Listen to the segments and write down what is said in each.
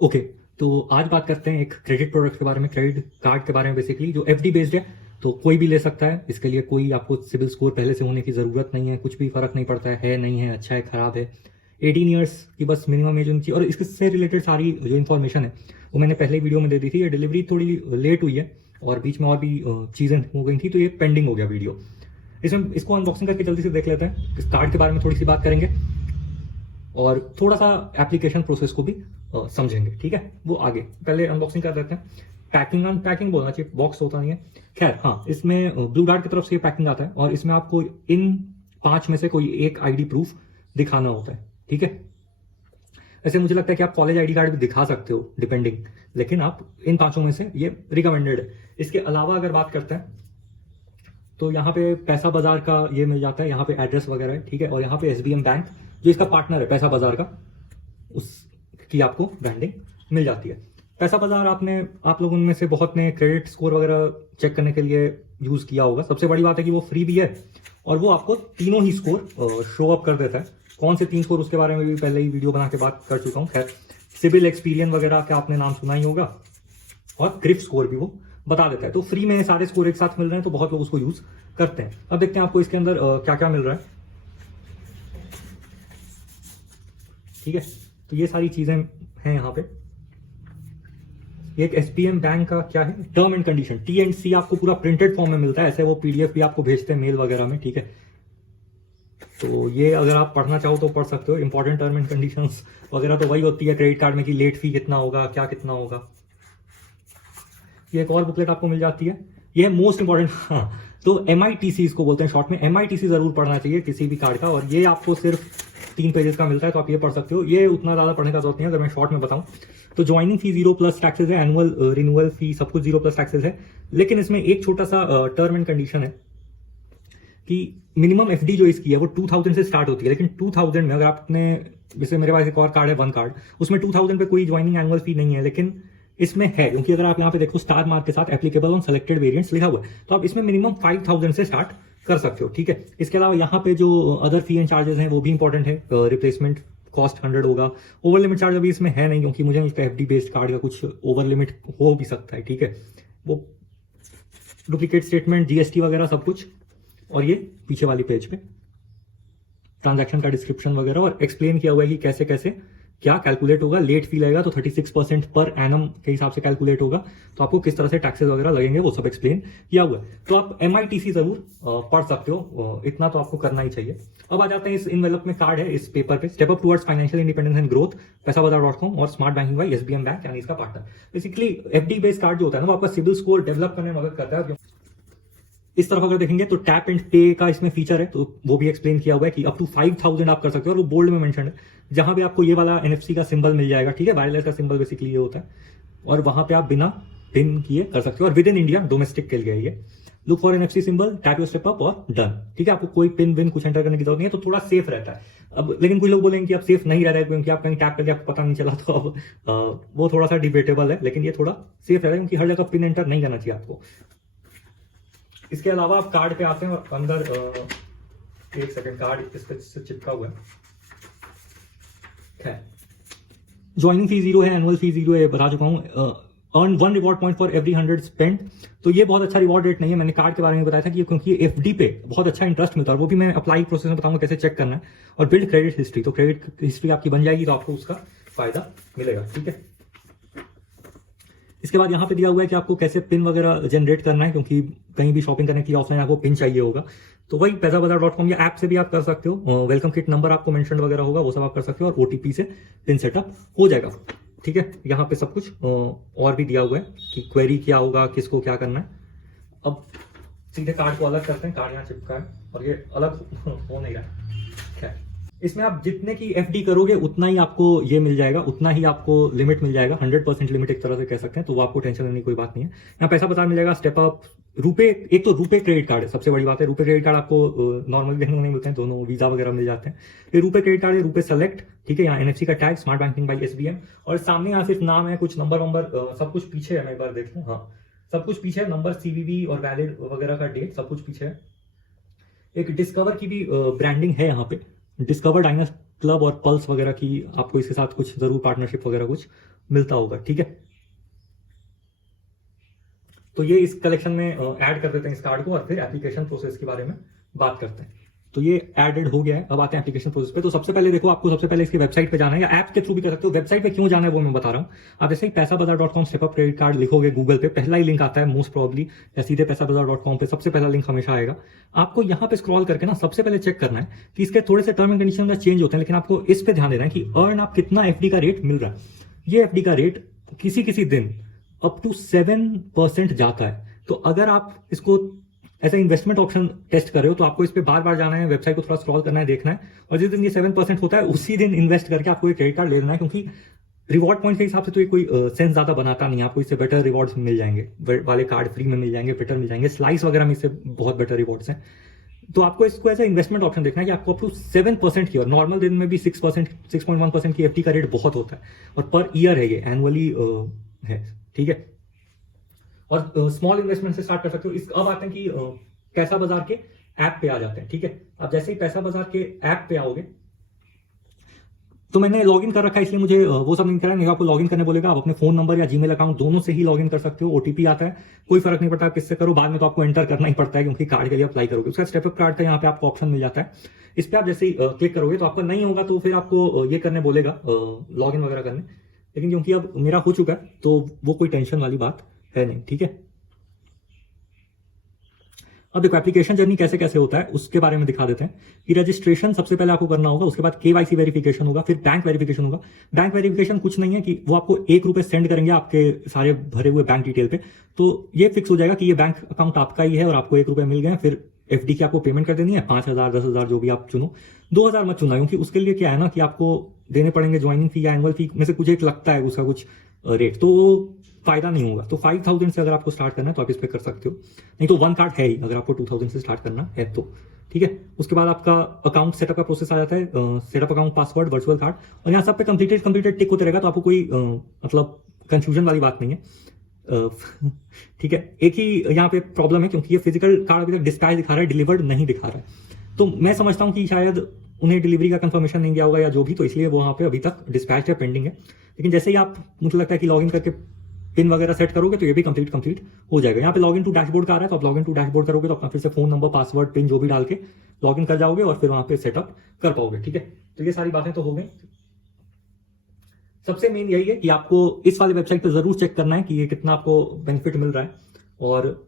Okay, तो आज बात करते हैं एक क्रेडिट प्रोडक्ट के बारे में, क्रेडिट कार्ड के बारे में बेसिकली, जो एफडी बेस्ड है। तो कोई भी ले सकता है, इसके लिए कोई आपको सिविल स्कोर पहले से होने की ज़रूरत नहीं है, कुछ भी फर्क नहीं पड़ता है नहीं है, अच्छा है ख़राब है। 18 ईयर्स की बस मिनिमम एज होनी चाहिए। और इससे रिलेटेड सारी जो इन्फॉर्मेशन है वो मैंने पहले ही वीडियो में दे दी थी। ये डिलीवरी थोड़ी लेट हुई है और बीच में और भी चीज़ें हो गई थी, तो ये पेंडिंग हो गया वीडियो। इसमें इसको अनबॉक्सिंग करके जल्दी से देख लेते हैं। इस कार्ड के बारे में थोड़ी सी बात करेंगे और थोड़ा सा एप्लीकेशन प्रोसेस को भी समझेंगे, ठीक है। वो आगे पहले अनबॉक्सिंग कर देते हैं। पैकिंग अनपैकिंग बोलना चाहिए, बॉक्स होता नहीं है। खैर हाँ, इसमें ब्लू डार्ट की तरफ से ये पैकिंग आता है और इसमें आपको इन 5 में से कोई एक आईडी प्रूफ दिखाना होता है, ठीक है। ऐसे मुझे लगता है कि आप कॉलेज आईडी कार्ड भी दिखा सकते हो डिपेंडिंग, लेकिन आप इन 5 में से ये रिकमेंडेड है। इसके अलावा अगर बात करते हैं तो यहाँ पे पैसा बाजार का ये मिल जाता है, यहाँ पे एड्रेस वगैरह है, ठीक है। और यहाँ पे एसबीएम बैंक जो इसका पार्टनर है पैसा बाजार का, उसकी आपको ब्रांडिंग मिल जाती है। पैसा बाजार आप लोगों में से बहुत ने क्रेडिट स्कोर वगैरह चेक करने के लिए यूज किया होगा। सबसे बड़ी बात है कि वो फ्री भी है और वो आपको तीनों ही स्कोर शो अप कर देता है। कौन से 3 स्कोर उसके बारे में भी पहले ही वीडियो बना के बात कर चुका हूँ। खैर, सिविल एक्सपीरियन वगैरह का आपने नाम सुना ही होगा और ग्रिफ स्कोर भी वो बता देता है। तो फ्री में सारे स्कोर एक साथ मिल रहे हैं तो बहुत लोग उसको यूज करते हैं। अब देखते हैं आपको इसके अंदर क्या क्या मिल रहा है, ठीक है। तो ये सारी चीजें हैं यहाँ पे। एक एसबीएम बैंक का क्या है, टर्म एंड कंडीशन T&C आपको पूरा प्रिंटेड फॉर्म में मिलता है। ऐसे वो पीडीएफ भी आपको भेजते हैं मेल वगैरह में, ठीक है। तो ये अगर आप पढ़ना चाहो तो पढ़ सकते हो। इंपॉर्टेंट टर्म एंड कंडीशंस वगैरह तो वही होती है क्रेडिट कार्ड में कि लेट फी कितना होगा, क्या कितना होगा। ये एक और बुकलेट आपको मिल जाती है, ये है मोस्ट इंपॉर्टेंट। हाँ, तो MITC इसको बोलते हैं शॉर्ट में। MITC जरूर पढ़ना चाहिए किसी भी कार्ड का, और ये आपको सिर्फ 3 पेजेस का मिलता है, तो आप ये पढ़ सकते हो। ये उतना ज्यादा पढ़ने का जरूरत नहीं है अगर मैं शॉर्ट में बताऊं तो। ज्वाइनिंग फी 0 प्लस टैक्सेस है, एनुअल रिन्यूअल फी सब कुछ 0 प्लस टैक्सेस है। लेकिन इसमें एक छोटा सा टर्म एंड कंडीशन है कि मिनिमम एफडी जो इसकी है वो 2000 से स्टार्ट होती है। लेकिन 2000 में अगर आपने, जैसे मेरे पास एक और कार्ड है वन कार्ड, उसमें 2000 पे कोई ज्वाइनिंग एनुअल फी नहीं है, लेकिन इसमें है क्योंकि अगर आप यहाँ पे देखो स्टार मार्क के साथ एप्लीकेबल ऑन सेलेक्टेड वेरिएंट्स लिखा हुआ है, तो आप इसमें मिनिमम 5000 से स्टार्ट कर सकते हो, ठीक है। इसके अलावा यहाँ पे जो अदर फी एंड चार्जेस हैं वो भी इंपॉर्टेंट है। रिप्लेसमेंट कॉस्ट 100 होगा। ओवर लिमिट चार्ज अभी इसमें है नहीं क्योंकि मुझे नहीं लगता एफडी बेस्ड कार्ड का कुछ ओवर लिमिट हो भी सकता है, ठीक है। वो डुप्लीकेट स्टेटमेंट, जीएसटी वगैरह सब कुछ। और ये पीछे वाली पेज पे ट्रांजैक्शन का डिस्क्रिप्शन वगैरह और एक्सप्लेन किया हुआ है कि कैसे कैसे क्या कैलकुलेट होगा। लेट फी लगेगा तो 36% पर एनम के हिसाब से कैलकुलेट होगा, तो आपको किस तरह से टैक्सेस वगैरह लगेंगे वो सब एक्सप्लेन किया हुआ है। तो आप MITC जरूर पढ़ सकते हो, इतना तो आपको करना ही चाहिए। अब आ जाते हैं इस इनवेलप में कार्ड है, इस पेपर पे step up towards financial independence and growth, पैसाबाजार.com और smart banking by SBM bank यानी इसका partner. Basically FD based card जो होता है ना वो आपका सिविल स्कोर डेवलप करने में मदद करता है। इस तरफ अगर देखेंगे तो टैप एंड पे का इसमें फीचर है, तो वो भी एक्सप्लेन किया हुआ है कि अप टू 5000 आप कर सकते हो, और वो बोल्ड में मेंशन है। जहां भी आपको ये वाला NFC का सिंबल मिल जाएगा, ठीक है, वायरलेस का सिंबल बेसिकली ये होता है, और वहां पे आप बिना पिन किए कर सकते हो। और विद इन इंडिया डोमेस्टिक के लिए ये look for NFC symbol, tap your step up और डन, ठीक है। आपको कोई पिन विन कुछ एंटर करने की जरूरत नहीं है, तो थोड़ा सेफ रहता है। अब लेकिन कुछ लोग बोलेंगे कि आप सेफ नहीं रह रहे क्योंकि आप कहीं टैप करके आपको पता नहीं चला, तो अब वो थोड़ा सा डिबेटेबल है, लेकिन ये थोड़ा सेफ रहता है क्योंकि हर जगह पिन एंटर नहीं करना चाहिए आपको। इसके अलावा आप कार्ड पे आते हैं और अंदर एक सेकंड, कार्ड इस पे चिपका हुआ है। ज्वाइनिंग फी 0 है, एनुअल फी 0 है, बता चुका हूँ। Earn 1 reward point for every 100 spend, तो ये बहुत अच्छा रिवॉर्ड रेट नहीं है। मैंने कार्ड के बारे में बताया था कि क्योंकि एफडी पे बहुत अच्छा इंटरेस्ट मिलता है, और वो भी मैं अप्लाई प्रोसेस में बताऊंगा कैसे चेक करना है। और बिल्ड क्रेडिट हिस्ट्री, तो क्रेडिट हिस्ट्री आपकी बन जाएगी तो आपको उसका फायदा मिलेगा, ठीक है। इसके बाद यहाँ पे दिया हुआ है कि आपको कैसे पिन वगैरह जनरेट करना है, क्योंकि कहीं भी शॉपिंग करने के लिए ऑफलाइन आपको पिन चाहिए होगा। तो वही पैसाबाजार.com या ऐप से भी आप कर सकते हो। वेलकम किट नंबर आपको मेंशन वगैरह होगा, वो सब आप कर सकते हो, और OTP से पिन सेटअप हो जाएगा, ठीक है। यहाँ पे सब कुछ और भी दिया हुआ है कि क्वेरी क्या होगा, किसको क्या करना है। अब सीधे कार्ड को अलग करते हैं। कार्ड यहाँ चिपका है और ये अलग हो नहीं रहा है। खैर, इसमें आप जितने की एफडी करोगे उतना ही आपको ये मिल जाएगा, उतना ही आपको लिमिट मिल जाएगा। 100% लिमिट एक तरह से कह सकते हैं, तो वो आपको टेंशन लेने की कोई बात नहीं है। यहाँ पैसा बाजार मिल जाएगा, स्टेप अप, रुपे। एक तो रुपे क्रेडिट कार्ड है, सबसे बड़ी बात है। रुपे क्रेडिट कार्ड आपको नॉर्मल देखने को नहीं मिलते हैं, दोनों वीजा वगैरह मिल जाते हैं। ये रुपे क्रेडिट कार्ड है, रुपे सेलेक्ट, ठीक है। यहाँ NFC का tag, smart banking by SBM, और सामने यहाँ सिर्फ नाम है, कुछ नंबर वंबर सब कुछ पीछे है। मैं एक बार देख लूँ, हाँ सब कुछ पीछे है, नंबर, CVV और वैलिड वगैरह का डेट सब कुछ पीछे है। एक डिस्कवर की भी ब्रांडिंग है यहाँ पे, डिस्कवर, डायनस क्लब और पल्स वगैरह की आपको इसके साथ कुछ जरूर पार्टनरशिप वगैरह कुछ मिलता होगा, ठीक है। तो ये इस कलेक्शन में ऐड कर देते हैं इस कार्ड को, और फिर एप्लीकेशन प्रोसेस के बारे में बात करते हैं। तो ये एडेड हो गया है। अब आते हैं एप्लीकेशन प्रोसेस पे। तो सबसे पहले देखो, आपको सबसे पहले इसकी वेबसाइट पे जाना है, या ऐप के थ्रू भी कर सकते हो। वेबसाइट पे क्यों जाना है वो मैं बता रहा हूँ। आप जैसे ही पैसाबाजार.com स्टेपअप क्रेडिट कार्ड लिखोगे गूगल पे, पहला ही लिंक आता है मोस्ट प्रोबेबली, या सीधे पैसाबाजार.com पे सबसे पहला लिंक हमेशा आएगा। आपको यहाँ पे स्क्रॉल करके ना सबसे पहले चेक करना है कि इसके थोड़े से टर्म एंड कंडीशन में चेंज होते हैं, लेकिन आपको इस पे ध्यान देना है कि अर्न आप कितना एफडी का रेट मिल रहा है। ये एफडी का रेट किसी किसी दिन अप टू 7% जाता है। तो अगर आप इसको ऐसा इन्वेस्टमेंट ऑप्शन टेस्ट कर रहे हो तो आपको इस पे बार बार जाना है, वेबसाइट को थोड़ा स्क्रॉल करना है, देखना है, और जिस दिन ये 7% होता है उसी दिन इन्वेस्ट करके आपको ये क्रेडिट कार्ड ले लेना है, क्योंकि रिवॉर्ड पॉइंट के हिसाब से तो ये कोई सेंस ज्यादा बनाता नहीं है। आपको इससे बेटर रिवॉर्ड्स मिल जाएंगे, वाले कार्ड फ्री में मिल जाएंगे, बेटर मिल जाएंगे, स्लाइस वगैरह में इससे बहुत बेटर रिवॉर्ड्स हैं। तो आपको इसको ऐसा इन्वेस्टमेंट ऑप्शन देखना है कि आपको अप टू 7% की, और नॉर्मल दिन में भी 6%, 6.1% की एफडी का रेट बहुत होता है, और पर ईयर है, ये एनुअली है, ठीक है। और स्मॉल इन्वेस्टमेंट से स्टार्ट कर सकते हो। अब आते हैं कि पैसा बाजार के ऐप पे आ जाते हैं, ठीक है। अब जैसे ही पैसा बाजार के ऐप पे आओगे, तो मैंने लॉगिन कर रखा है इसलिए मुझे वो सब नहीं करना है। आपको लॉगिन करने बोलेगा, आप अपने फोन नंबर या जीमेल अकाउंट दोनों से ही लॉगिन कर सकते हो। ओटीपी आता है, कोई फर्क नहीं पड़ता आप किससे करो, बाद में तो आपको एंटर करना ही पड़ता है क्योंकि कार्ड के लिए अप्लाई करोगे। उसका स्टेप अप कार्ड का यहाँ पे आपको ऑप्शन मिल जाता है। इस पर आप जैसे ही क्लिक करोगे तो आपका नहीं होगा, तो फिर आपको ये करने बोलेगा लॉगिन वगैरह करने, लेकिन क्योंकि अब मेरा हो चुका है तो वो कोई टेंशन वाली बात है नहीं, ठीक है। अब देखो एप्लीकेशन जर्नी कैसे कैसे होता है उसके बारे में दिखा देते हैं कि रजिस्ट्रेशन सबसे पहले आपको करना होगा, उसके बाद केवाईसी वेरिफिकेशन होगा, फिर बैंक वेरिफिकेशन होगा। बैंक वेरिफिकेशन कुछ नहीं है कि वो आपको ₹1 सेंड करेंगे आपके सारे भरे हुए बैंक डिटेल पे, तो ये फिक्स हो जाएगा कि ये बैंक अकाउंट आपका ही है और आपको ₹1 मिल गए। फिर एफडी की आपको पेमेंट कर देनी है, 5,000, 10,000 जो भी आप चुनो। 2,000 मत चुना, क्योंकि उसके लिए क्या है ना कि आपको देने पड़ेंगे ज्वाइनिंग फी या एनुअल फी में से कुछ एक लगता है उसका कुछ रेट, तो फायदा नहीं होगा। तो 5,000 से अगर आपको स्टार्ट करना है तो आप इस पे कर सकते हो, नहीं तो 1 कार्ड है ही अगर आपको 2,000 से स्टार्ट करना है तो, ठीक है। उसके बाद आपका अकाउंट सेटअप का प्रोसेस आ जाता है, setup account, password, virtual card, और यहाँ सब पे कंप्लीटेड टिक होते रहेगा, तो आपको कोई मतलब कंफ्यूजन वाली बात नहीं है, ठीक है। एक ही यहाँ पे प्रॉब्लम है, क्योंकि ये फिजिकल कार्ड अभी तक डिस्पैच दिखा रहा है, डिलीवर्ड नहीं दिखा रहा है। तो मैं समझता हूँ कि शायद उन्हें डिलीवरी का कंफर्मेशन नहीं दिया होगा या जो भी, तो इसलिए वो वहाँ पे अभी तक डिस्पैच है, पेंडिंग है। लेकिन जैसे ही आप, मुझे लगता है कि लॉगिन करके पिन वगैरह सेट करोगे तो ये भी कंप्लीट हो जाएगा। यहाँ पे लॉगिन टू डैशबोर्ड का आ रहा है, तो आप लॉगिन टू डैशबोर्ड करोगे तो अपना फिर से फोन नंबर, पासवर्ड, पिन जो भी डाल के लॉगिन कर जाओगे और फिर वहां पे सेटअप कर पाओगे, ठीक है। तो ये सारी बातें तो हो गई। सबसे मेन यही है कि आपको इस वाली वेबसाइट पे जरूर चेक करना है कि ये कितना आपको बेनिफिट मिल रहा है, और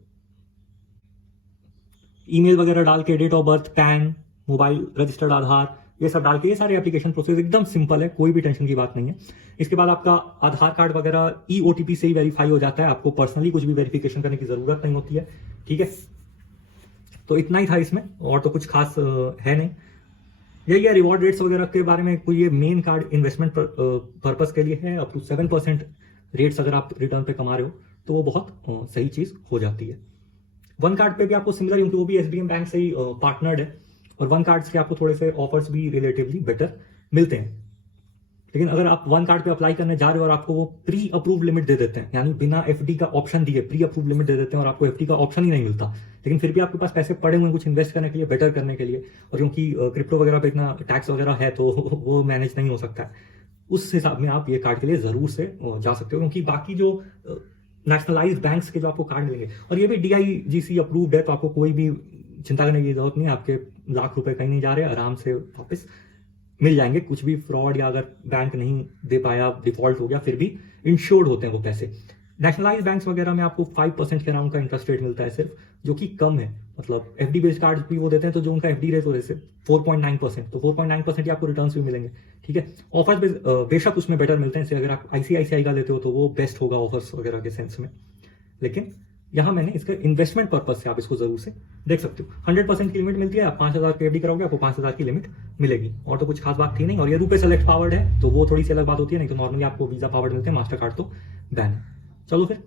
ईमेल वगैरह डाल के, date of birth, PAN, mobile, registered Aadhaar, ये सब डाल के, ये सारे एप्लीकेशन प्रोसेस एकदम सिंपल है, कोई भी टेंशन की बात नहीं है। इसके बाद आपका आधार कार्ड वगैरह ईओटीपी से ही वेरीफाई हो जाता है, आपको पर्सनली कुछ भी वेरिफिकेशन करने की जरूरत नहीं होती है, ठीक है। तो इतना ही था इसमें, और तो कुछ खास है नहीं। यही है रिवॉर्ड रेट्स वगैरह के बारे में, कोई ये मेन कार्ड इन्वेस्टमेंट पर्पस के लिए है। अप टू 7% रेट्स अगर आप रिटर्न पे कमा रहे हो तो वो बहुत सही चीज हो जाती है। वन कार्ड पे भी आपको सिमिलर, क्योंकि वो भी एसबीएम बैंक से ही पार्टनर्ड है, और वन कार्ड्स के आपको थोड़े से ऑफर्स भी रिलेटिवली बेटर मिलते हैं। लेकिन अगर आप वन कार्ड पे अप्लाई करने जा रहे हो और आपको वो प्री अप्रूव लिमिट दे देते हैं, यानी बिना एफडी का ऑप्शन दिए प्री अप्रूव लिमिट दे देते हैं, और आपको एफडी का ऑप्शन ही नहीं मिलता, लेकिन फिर भी आपके पास पैसे पड़े हुए कुछ इन्वेस्ट करने के लिए, बेटर करने के लिए, और क्योंकि क्रिप्टो वगैरह पे इतना टैक्स वगैरह है तो वो मैनेज नहीं हो सकता है, उस हिसाब में आप ये कार्ड के लिए जरूर से जा सकते हो। क्योंकि बाकी जो नेशनलाइज्ड बैंक्स के जो आपको कार्ड मिलेंगे, और ये भी DIGC अप्रूव्ड है, तो आपको कोई भी चिंता करने की जरूरत नहीं है, आपके ₹1,00,000 कहीं नहीं जा रहे, आराम से वापस मिल जाएंगे। कुछ भी फ्रॉड या अगर बैंक नहीं दे पाया, डिफॉल्ट हो गया, फिर भी इंश्योर्ड होते हैं वो पैसे। नेशनलाइज्ड बैंक्स वगैरह में आपको 5% के अराउंड का इंटरेस्ट रेट मिलता है सिर्फ, जो कि कम है। मतलब एफडी बेस्ड कार्ड भी वो देते हैं, तो जो उनका एफडी रेट हो जैसे 4.9%, तो 4.9% ही आपको रिटर्न्स भी मिलेंगे, ठीक है। ऑफर्स बेशक उसमें बेटर मिलते हैं, अगर आप ICICI का लेते हो तो वो बेस्ट होगा ऑफर्स वगैरह के सेंस में। लेकिन यहाँ मैंने इसका इन्वेस्टमेंट पर्पज से आप इसको जरूर से देख सकते हो। 100% की लिमिट मिलती है, आप 5,000 की एफडी कराओगे आपको 5,000 की लिमिट मिलेगी, और तो कुछ खास बात थी नहीं। और ये रुपए सेलेक्ट पावर्ड है, तो वो थोड़ी सी अलग बात होती है, नहीं तो नॉर्मली आपको वीजा पावर्ड मिलते हैं, मास्टर कार्ड तो बैन है। चलो फिर